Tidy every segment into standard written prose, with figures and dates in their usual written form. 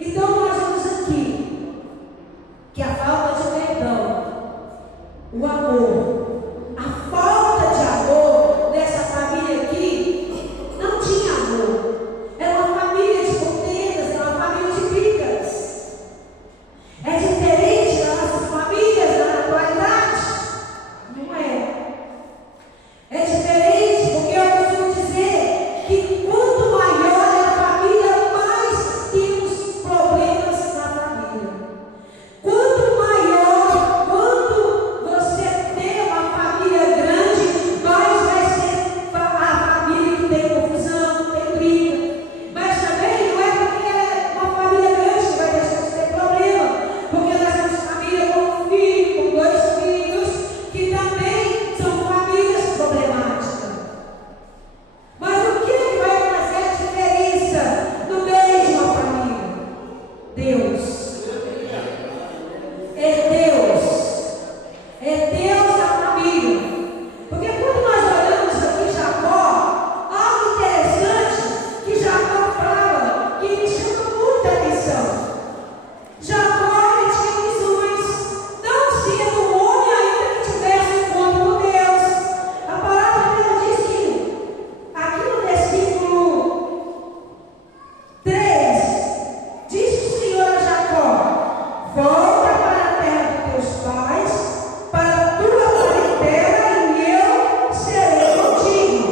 Então nós vemos aqui que a falta de perdão, o amor, a falta de amor nessa família aqui, não tinha amor. Era uma família de contendas, era uma família de brigas. É diferente das nossas famílias na atualidade? Não é. É diferente porque eu costumo dizer que quanto maior é a família, mais temos problemas na família. Quanto maior, quanto você tem uma família grande, mais vai ser a família que tem confusão, tem briga. Mas também não é porque é uma família grande que vai deixar de ter problema, porque nós temos família com um filho, com 2 filhos, que também são famílias problemáticas. Mas o que vai fazer a diferença no meio de uma família? Deus. É Deus. É Deus na família. Porque quando nós olhamos aqui Jacó, algo interessante que Jacó fala, que me chama muita atenção. Jacó ele tinha visões, não sendo um homem ainda que tivesse um encontro com Deus. A palavra dele diz que, aqui no versículo 3, diz que o Senhor a Jacó: volta para a terra dos teus pais, para a tua parentela, e eu serei contigo.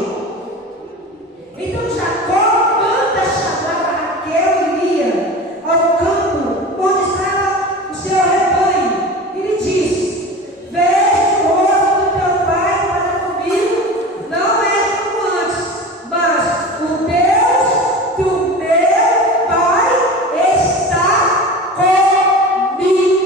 Então Jacó manda chamar Raquel e Lia ao campo onde estava o seu rebanho. Ele diz: veja o rosto do teu pai para comigo, não é como antes, mas o Deus do meu pai está comigo.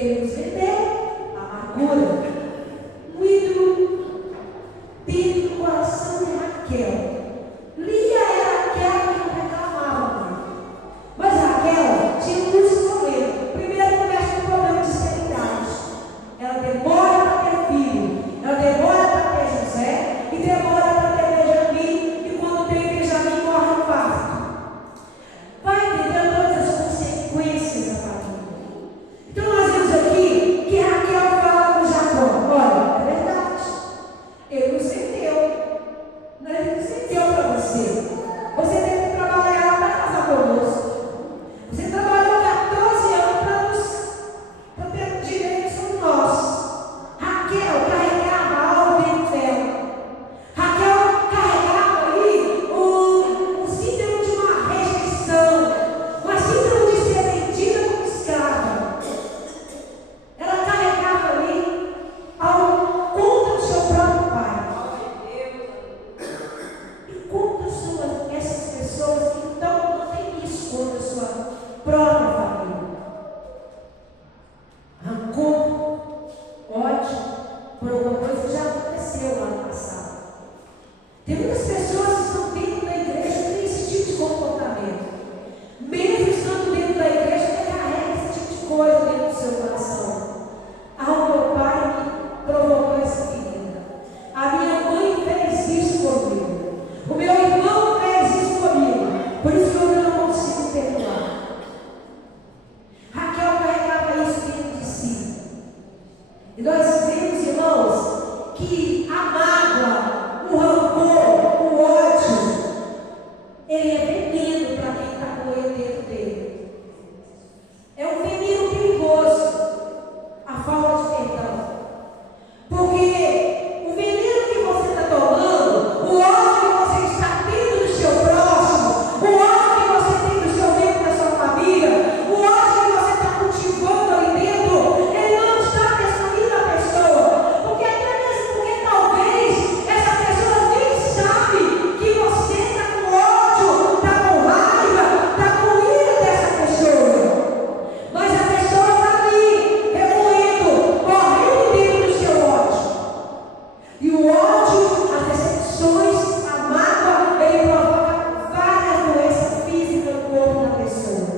Ele nos vendeu a amargura. Um ídolo dentro do coração de Raquel. Lia era aquela que não reclamava muito. Mas Raquel tinha muitos problemas. Primeiro começa com o problema de esterilidade. Ela demora para ter filho. Ela demora para ter José. E demora para ter Benjamim. E quando tem Benjamim, morre no parto. Vai entender todas as consequências da família. Então nós vemos aqui que Raquel fala com Jacó: olha, é verdade, ele nos vendeu. Ele nos vendeu para você. Você tem que trabalhar para casar conosco. Você trabalhou 14 anos para ter direito sobre nós. Raquel carregava algo dentro dela. Raquel carregava ali o síndrome de uma rejeição, uma síndrome de ser vendida como escrava. Ela carregava ali algo contra o seu próprio pai. E contra são essas pessoas que então não têm isso contra a sua própria família? Rancor, ódio, por alguma coisa que já aconteceu lá no passado. Tem muitas pessoas que estão dentro da igreja que têm esse tipo de comportamento. Mesmo estando dentro da igreja, até carrega esse tipo de coisa dentro do seu coração. Ah, o meu pai me provocou essa ferida. A minha mãe fez isso comigo. O meu irmão fez isso comigo. Por isso que eu não consigo perdoar. Raquel carregava isso dentro de si. E nós vemos, irmãos, que a mágoa, o rancor, o ódio, ele é veneno para quem está com ele dentro dele. É um veneno perigoso, a falta de perdão. Porque o veneno que você está tomando, o ódio que você está tendo do seu próximo, o ódio que você tem do seu membro da sua família, o ódio que você está cultivando ali dentro, ele não está destruindo a pessoa. Porque até mesmo porque talvez essa pessoa nem sabe que você está com ódio, está com raiva, está com ira dessa pessoa. Mas a pessoa está ali, remoendo, correndo dentro do seu ódio. E o ódio, as decepções, a mágoa, ele provoca várias doenças físicas no corpo da pessoa.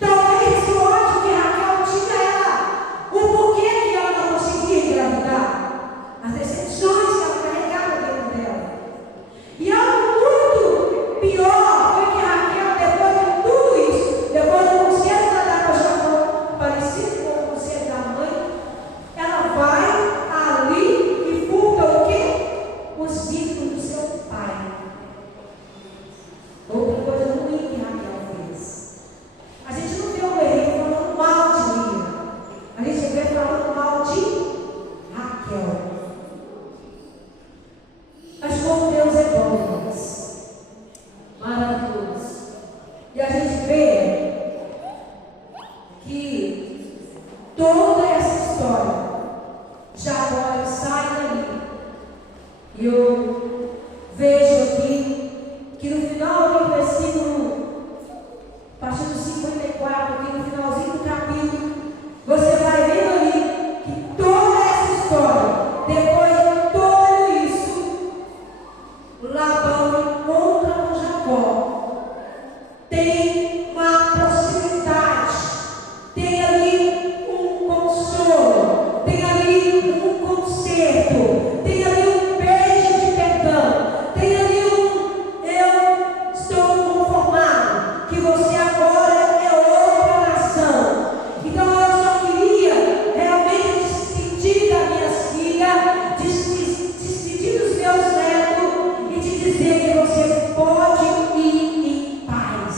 Talvez esse ódio que Raquel tinha era o porquê que ela não conseguia engravidar. As decepções que ela carregava dentro dela. E algo muito pior foi que Raquel, depois de tudo isso, depois do conselho da dama Jacó, parecido com o conselho da mãe, ela vai ali e furta o quê? Os ídolos do seu pai. Outra coisa ruim que Raquel fez. A gente não vê o guerreiro falando mal de Lia. A gente vê falando mal de Raquel. Mas como Deus é bom, irmãos. Maravilhoso. E a gente vê que toda essa história já agora sai dali. E eu vejo aqui que no final do versículo, a partir do 54, aqui no finalzinho do capítulo, você vai vendo ali que toda essa história, depois de tudo isso, Labão encontra com Jacó. Tem uma possibilidade, tem ali um consolo, tem ali um conserto, tem ali um beijo de perdão, tem ali eu estou conformado, que você agora é outra nação. Então eu só queria realmente despedir das minhas filhas, despedir dos meus netos e te dizer que você pode ir em paz.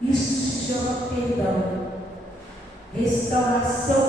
Isso se chama perdão, restauração